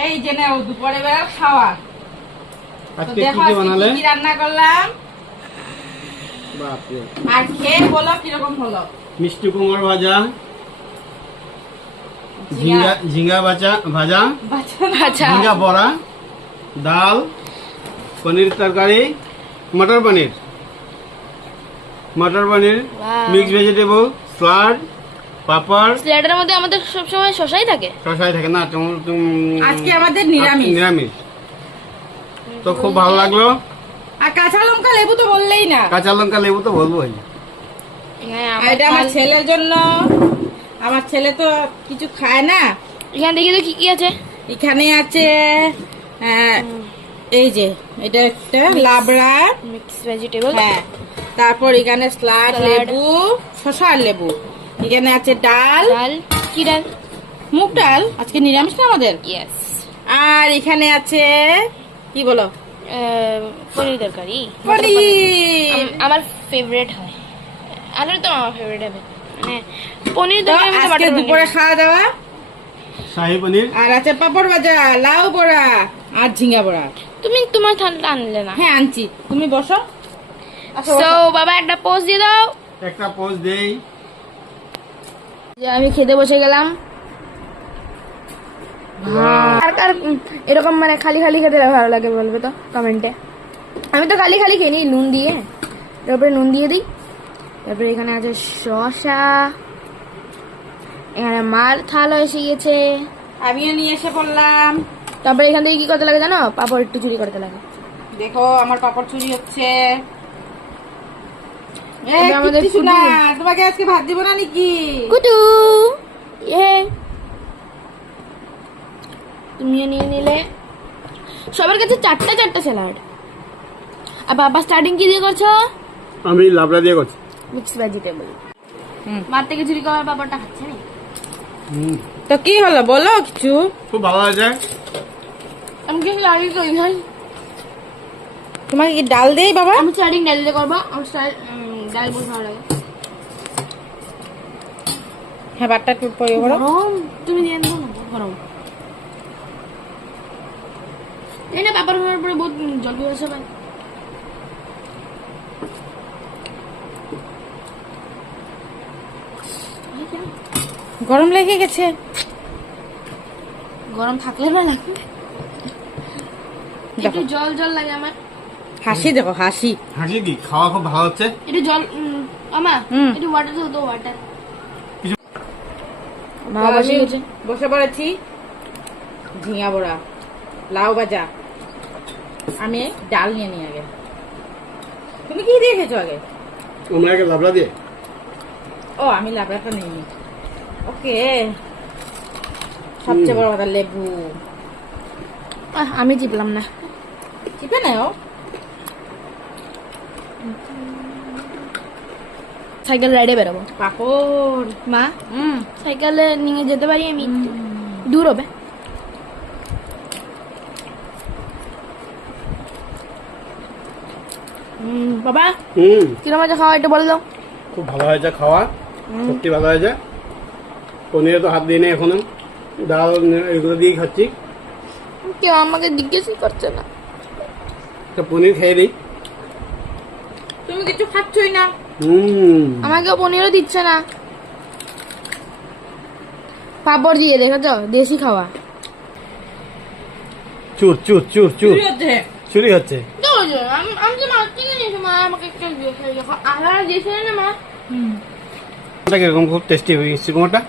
এই যে নাও দুপুরে বেলা খাওয়া। আজকে কি বানালে? কি রান্না করলাম? বাপ রে। আর খেয়ে বলো কিরকম হলো? মিষ্টি কুমড়ো ভাজা, ঝিঙ্গা ভাজা, ঝিঙ্গা বড়া, ডাল, পনির তরকারি, মটর পনির, মিক্স ভেজিটেবল, স্যালাড, পাপড়। স্যালাডের মধ্যে আমাদের সবসময় শসাই থাকে। শসাই থাকে না, আজকে আমাদের নিরামিষ। নিরামিষ। তো খুব ভালো লাগলো। আর কাঁচা লঙ্কা লেবু তো বললেই না। কাঁচা লঙ্কা লেবু তো বলবোই। এটা আমার ছেলের জন্য। আমার ছেলে তো কিছু খায় না। এখানে দেখি তো কি কি আছে। এখানে আছে এই যে এটা একটা লাবড়া মিক্স ভেজিটেবল। হ্যাঁ, তারপর এখানে স্যালাড, লেবু, শসা আর লেবু। এখানে আছে ডাল। ডাল কি ডাল? মুগ ডাল। আজকে নিরামিষ না আমাদের। ইয়েস। আর এখানে আছে কি বলো? পনির তরকারি। পনির আমার ফেভারিট হয়। আলুর তো আমার ফেভারিট হবে। মানে পনির তরকারি আজকে দুপুরে খাওয়া দাওয়া শাহী পনির। আর আছে পাপড় ভাজা, লাউ বড়া আর ঝিঙ্গা বড়া। তুমি তোমার ঠান্ডা আনলে না। হ্যাঁ আনছি, তুমি বসো। সো বাবা একটা পোজ দিয়ে দাও। একটা পোজ দেই। আমি খেতে বসে গেলাম। আর কার এরকম মানে খালি খালি খেতে ভালো লাগে বলবে তো কমেন্টে। আমি তো খালি খালি খেয়ে নিই নুন দিয়ে। তারপরে নুন দিয়ে দিই। তারপরে এখানে আছে শসা, এখানে মার থাল এসে গেছে। আমিও নিয়ে এসে পড়লাম। তারপরে এখান থেকে কি করতে লাগে জানো? পাপড় একটু চুরি করতে লাগে। দেখো আমার পাপড় চুরি হচ্ছে। আমাদের তোমাকে আজকে ভাত দিব না নাকি? কুটু তুমিও নিয়ে নিলে। সবার কাছে চারটা চারটা স্যালাড। আর বাবা স্টার্টিং কি দিয়ে করছো? আমি লাবড়া দিয়ে করছি। Mix vegetable. মার থেকে চুরি করার ব্যাপারটা খাচ্ছে না। তো কি হলো বলো কিছু। খুব ভালো আছে। আমি কি লাড়ি করি ভাই? তোমাকে কি ডাল দেই বাবা? আমি স্টার্টিং ডাল দিয়ে করবো। আমার ডাল বহুত ভালো লাগে। হ্যাঁ বাটটা একটু পরে করো। গরম তুমি দিয়ে দেবো না গরম। এই না ব্যাপার হওয়ার পরে বহুত জল আসে ভাই। গরম লেগে গেছে। গরম থাকলে না লাগবে। একটু জল জল লাগে আমার। হাসি দেখো হাসি। হাসি কি? খাওয়া খুব ভালো হচ্ছে। একটু জল আমার একটু ওয়াটার দাও ওয়াটার। মা বসে গেছে। বসে পড়েছি। ঝিঙা বড়া, লাউ ভাজা। আমি ডাল নিয়ে নিই আগে। তুমি কি দিয়ে খেয়েছো আগে? আমরা আগে লাবড়া দিয়ে। ও আমি লাবড়াটা নিই। ওকে। সবচেয়ে বড় কথা লেবু। আমি চিপলাম না। চিপে নাও। সাইকেল রাইডে বেরোবো। পাপড় মা সাইকেলে নিয়ে যেতে পারি আমি। দূর হবে। বাবা কিরকম আছে খাওয়া একটু বলে দাও। খুব ভালো হয়েছে খাওয়া। সত্যি ভালো হয়েছে। পনিরে তো হাত দিই না এখনো। ডাল এগুলো দিয়েই খাচ্ছি। কেউ আমাকে জিজ্ঞেসই করছে না। তো পনির খেয়ে দিই। তুমি কিছু খাচ্ছই না। আমাকে পনিরও দিচ্ছে না। পাপড় দিয়ে দেখেছো দেশি খাওয়া। চুর চুর চুর চুর চুরি হচ্ছে। চুরি হচ্ছে। আমি তো মাছ কিনে নিয়েছি। মা আমাকে একটা আলাদা দিয়েছে না মা। এটা কিরকম? খুব টেস্টি হয়েছে কুমড়োটা।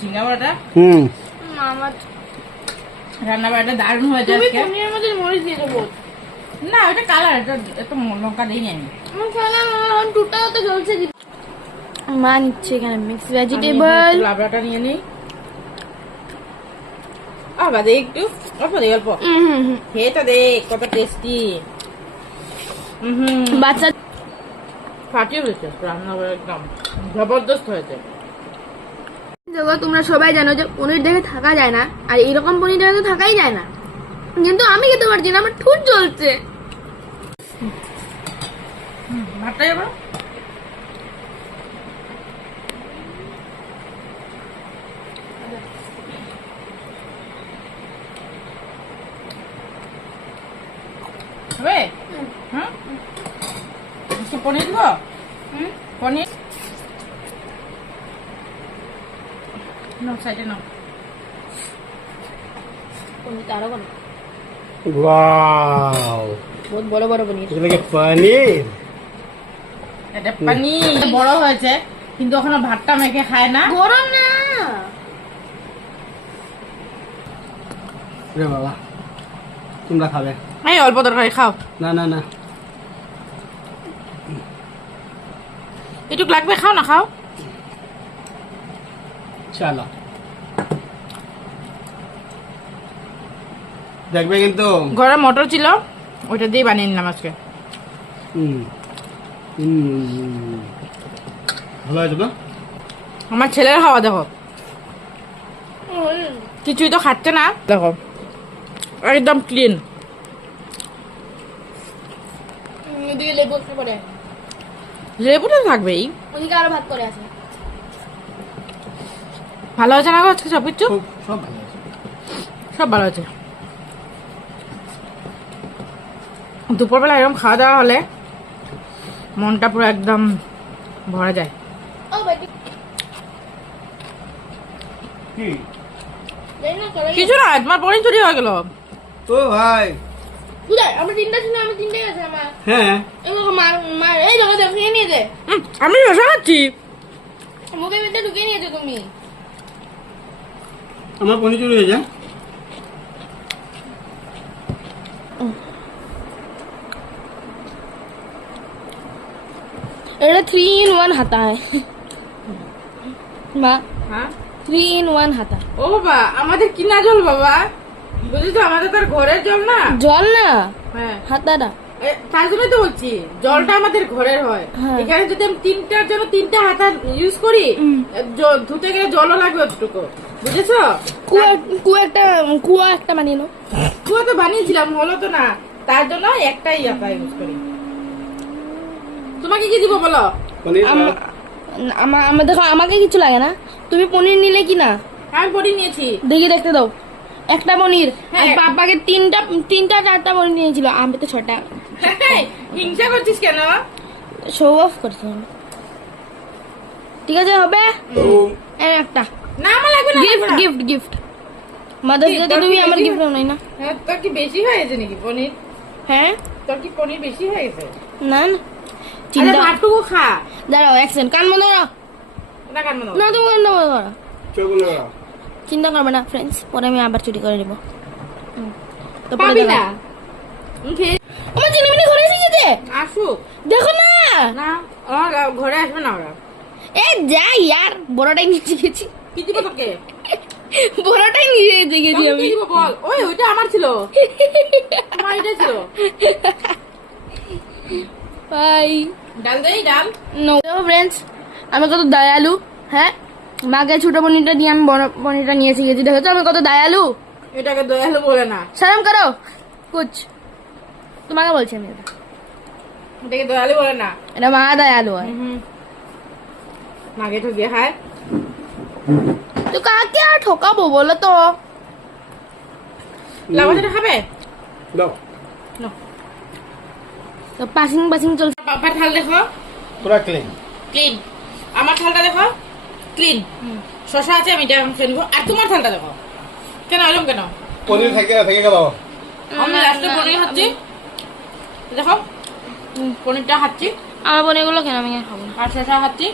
ঝিঙা বড়াটা আমার রান্না বাড়াটা দারুণ হয়েছে তুমি আজকে। পনিরের মধ্যে মরিচ দিয়ে দেবো। না ওটা কালার, এটা একটু লঙ্কা দিই আমি। আমার খেলা টুটাও তো চলছে। মা নিচ্ছে এখানে মিক্স ভেজিটেবল। লাবড়াটা নিয়ে নিই। আবার দেখ একটু অল্প দেখ অল্প। খেয়ে তো দেখ কত টেস্টি। বাচ্চা ফাটিয়ে রয়েছে রান্না করে একদম জবরদস্ত হয়েছে। দেখো তোমরা সবাই জানো যে পনির দেখে থাকা যায় না। আর এরকম পনির দেখে তো থাকাই যায় না। কিন্তু আমি খেতে পারছি না, আমার ঠোঁট জ্বলছে। ভাতটা যাবো। হবে? হ্যাঁ আজকে পনির দিব, পনির নাও, সাইডে নাও। আরো বড় ওয়াও, বহুত বড় বড় পনির। এগুলো কি পনির? এটা পনির বড় হয়েছে কিন্তু ওখানে ভাতটা মেখে খায় না। গরম না, রে বাবা, তোমরা খাবে? এই অল্প তরকারি খাও, না না না, এটুক লাগবে, খাও না খাও। চলো দেখবে কিন্তু। ঘরে মটর ছিল, ওইটা দিয়ে বানিয়ে নিলাম আজকে। হুম হুম, ভালো আছে তো? আমার ছেলের খাওয়া দেখো, কিছুই তো খাচ্ছে না, দেখো একদম ক্লিন। দিয়ে লেবু একটু করে, লেবুটা থাকবেই। ওদিকে আরো ভাত করে আছে। ভালো হয়েছে না গো আজকে সব কিছু? সব ভালো আছে। সব ভালো আছে। দুপুরবেলা এরকম খাওয়া দাওয়া হলে মনটা পুরো একদম ভরা যায়। ও বেটি, কি? যাই না করে। কিছু না, তোমার পনির চুরি হয়ে গেল। ও ভাই, বুঝাই আমার তিনটা ছিল, আমার তিনটাই আছে আমার। হ্যাঁ এগুলো মার এই দেখো দেখো, খেয়ে নিয়েছে, আমি রসা খাচ্ছি। মুখের ভিতরে ঢুকিয়ে নিয়েছো তুমি। আমার পনির চুরি হয়ে যায়। এটা 3 in 1 हाता है মা, হ্যাঁ 3 in 1 हाता। ও বাবা, আমাদের কিনা জল বাবা, বুঝলি তো, আমাদের তার ঘরের জল না। জল না, হ্যাঁ হাতাটা। তার জন্যই তো বলছি, জলটা আমাদের ঘরের হয়। হ্যাঁ। এখানে যদি আমি তিনটার জন্য তিনটা হাতা ইউজ করি, ধুতে গেলে জলও লাগবে অতটুকু, বুঝেছো? কুয়া একটা বানিয়ে নাও। কুয়া তো বানিয়েছিলাম, হলো তো না, তার জন্য একটাই হাতা ইউজ করি। তোমাকে কি দিব বলো? পনির আমার দেখো, আমাকে কিছু লাগে না। তুমি পনির নিলে কি না, আমি পনির নিয়েছি। দেখি দেখতে দাও। একটা পনির, হ্যাঁ। আর পাপাকে তিনটা চারটা পনির নিয়েছিল, আমি তো 6টা। হিংসা করছিস কেন? শো অফ করছি আমি। ঠিক আছে, হবে এই একটা না আমার লাগবে না, গিফট লাগবে না। গিফট গিফট মাদার্স ডে তে তুমি আমার গিফট নাই না? হ্যাঁ, তোর কি বেশি হয়ে গেছে নাকি পনির? হ্যাঁ তোর কি পনির বেশি হয়ে গেছে? না না, আরে চিন্তা ভাতটুকু খা। দাঁড়াও, এক সেকেন্ড, কান বন্ধ করো। না কেন দাও? না তুমি কান বন্ধ করো। চোখগুলো লাগাও। চিন্তা করবে না ফ্রেন্ডস, পরে আমি আবার চুরি করে নেবো। তো পরে পাবি দেখো। না। খেয়ে আমার চিনিমিনি ঘরে এসে গেছে, আসুক দেখো না। না, আমার ঘরে আসবে না ওরা। এ যাই ইয়ার, বড়টাই নিচে গেছি, কি দিব তোকে? বড়টাই নিয়ে যেতে গেছি তোকে আমি। কি দিব বল? ওই ওইটা আমার ছিল, আমার এটা ছিল। ভাই ডাল দেই, ডাল। নো ফ্রেন্ডস, আমি কত দয়ালু। হ্যাঁ, মাকে ছোট পনিরটা দিয়ে আমি বড় পনিরটা নিয়ে এসে গেছি, দেখো তো আমি কত দয়ালু। এটাকে দয়ালু বলে না, শরম করো কুছ, তোমাকে বলছি আমি, এটাকে দয়ালু বলে না। এটা মা দয়ালু হয়। মাগে ঠকিয়ে খায়। তো কাকে আর ঠকাবো বলো তো? লাভাটা খাবে? দাও, নাও। তো পাসিং চলছে। পাপার থাল দেখো, পুরা ক্লিন। ক্লিন। আমার থালটা দেখো, ক্লিন। শশা আছে, আমি এটা খেয়ে নিবো। আর তোমার থালটা দেখো, কেন এরকম কেন? পনির থেকে গেল। আমি লাস্টে পনির খাচ্ছি, দেখো পনিরটা খাচ্ছি, আমার পনিরগুলো কেন আমি আর খাবো না। আর শশা খাচ্ছি।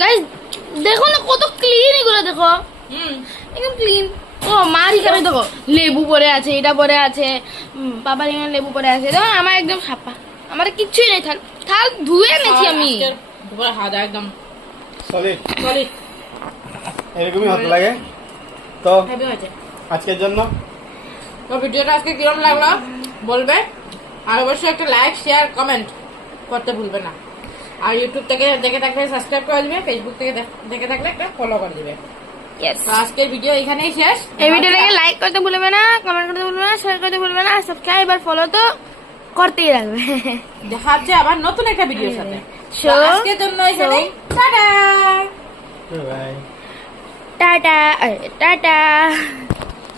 গাইস দেখো না কত ক্লিন এগুলো, দেখো একদম ক্লিন। ও মার এখানে দেখো লেবু পরে আছে, এটা পরে আছে, বাবার এখানে লেবু পরে আছে, দেখো আমার একদম সাপা, আমার কিচ্ছুই নেই। থাল থাল ধুয়ে এনেছি আমি। আজকের দুপুরে খাওয়া দাওয়া একদম সলিড, সলিড, এরকমই হতে লাগে। তো হেভি হয়েছে। আজকের জন্য তো ভিডিওটা আজকে কিরকম লাগলো বলবে, আর অবশ্যই একটা লাইক শেয়ার কমেন্ট করতে ভুলবে না। আর ইউটিউব থেকে দেখে থাকলে সাবস্ক্রাইব করে দিবে, ফেসবুক থেকে দেখে থাকলে একটা ফলো করে দিবে। ইয়েস, তো আজকের ভিডিও এখানেই শেষ। এই ভিডিওটাকে লাইক করতে ভুলবে না, কমেন্ট করতে ভুলবে না, শেয়ার করতে ভুলবে না, সাবস্ক্রাইব আর ফলো তো করতেই রাখবে। দেখা হচ্ছে আবার নতুন একটা ভিডিওর সাথে। So, তো আজকের জন্য এখানেই টাটা। বাই। Tata tata.